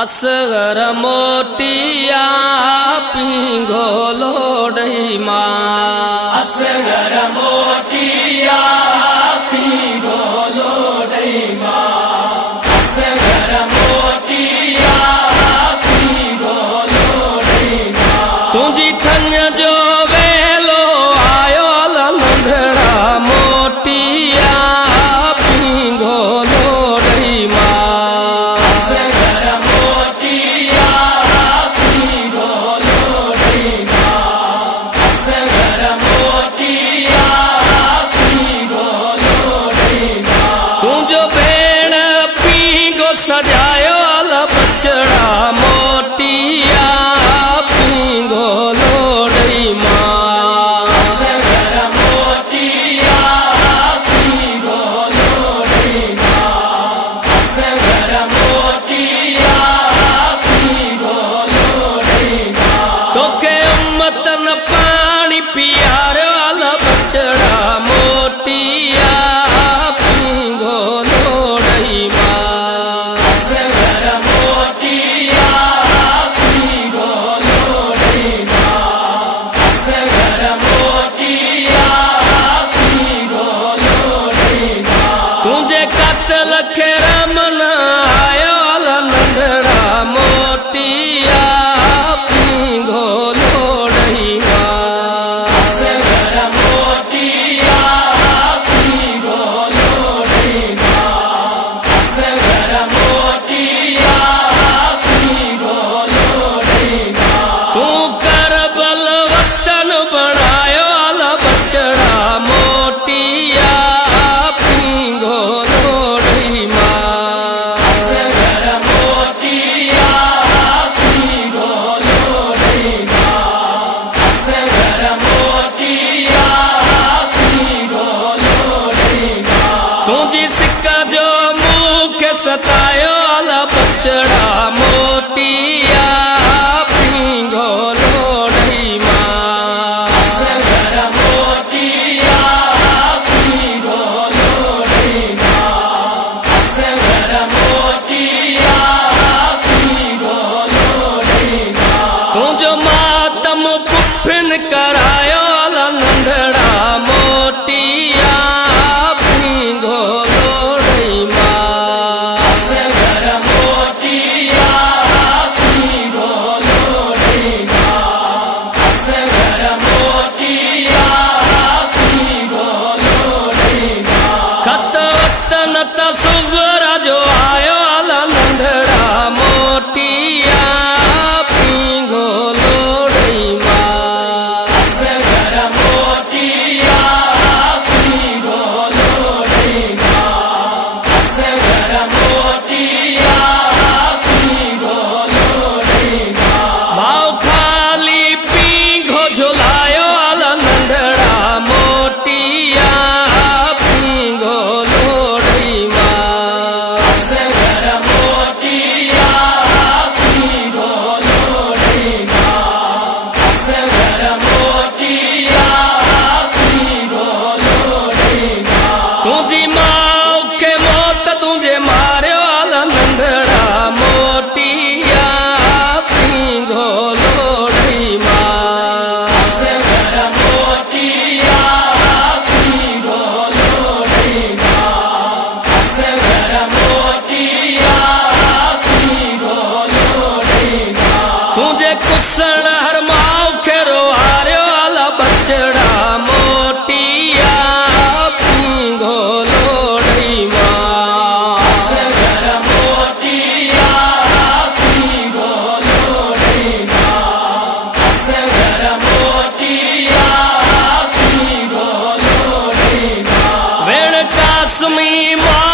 असगर मोटिया पींगो लोडई मां। असगर मोटिया पींगो लोडई मां। असगर मोटिया पींगो लोडई मां। तुझी थन जो वेलो आयो लंघड़ा मोटिया पींगो लोडई मां। असगर मोटिया पींगो लोडई मां। असगर मोटिया पींगो लोडई मां। तुझो भेण पींगो सजायो बचड़ा मोटिया पींगो लोडई मां। असगर मोटिया पींगो लोडई मां। असगर मोटिया पींगो लोडई मां। तोखे उम्मतन पानी पियारो बचड़ा मोटिया पींगो लोडई मां। असगर मोटिया पींगो लोडई मां। असगर मोटिया पींगो लोडई मां। तुझे कत्ल खे रमन आयो नंढड़ा मोटिया पींगो लोडई मां। असगर मोटिया पींगो लोडई मां। असगर मोटिया पींगो लोडई मां। तू करबल वतन बनायो बचड़ा मोटिया पींगो लोडई मां। असगर मोटिया पींगो लोडई मां। असगर मोटिया पींगो लोडई मां। तुझी सिक जो मुख सतायो बचड़ा मोटिया पींगो लोडई मां। असगर मोटिया पींगो लोडई मां। असगर मोटिया पींगो लोडई मां। तुझो मातम पुफिन करायो नंढड़ा मोटिया पींगो लोडई मां। असगर मोटिया पींगो लोडई मां। असगर मोटिया पींगो लोडई मां। खत वतन त सुगरा जो आयो नंढड़ा मोटिया पींगो लोडई मां। असगर मोटिया पींगो लोडई मां। असगर मोटिया पींगो लोडई मां। भाव खाली पींगो झुलायो नंढड़ा मोटिया पींगो लोडई मां। असगर मोटिया पींगो लोडई मां। असगर मोटिया पींगो लोडई मां। तुझी माँ के मौत तुझे मारियो नंढड़ा मोटिया पींगो लोडई मां। असगर मोटिया पींगो लोडई मां। असगर मोटिया पींगो लोडई मां। तुझे कुसण हर माँ के रोआरियो बचड़ा मोटिया पींगो लोडई मां। असगर मोटिया पींगो लोडई मां। असगर मोटिया पींगो लोडई मां। वेण कासमी माँ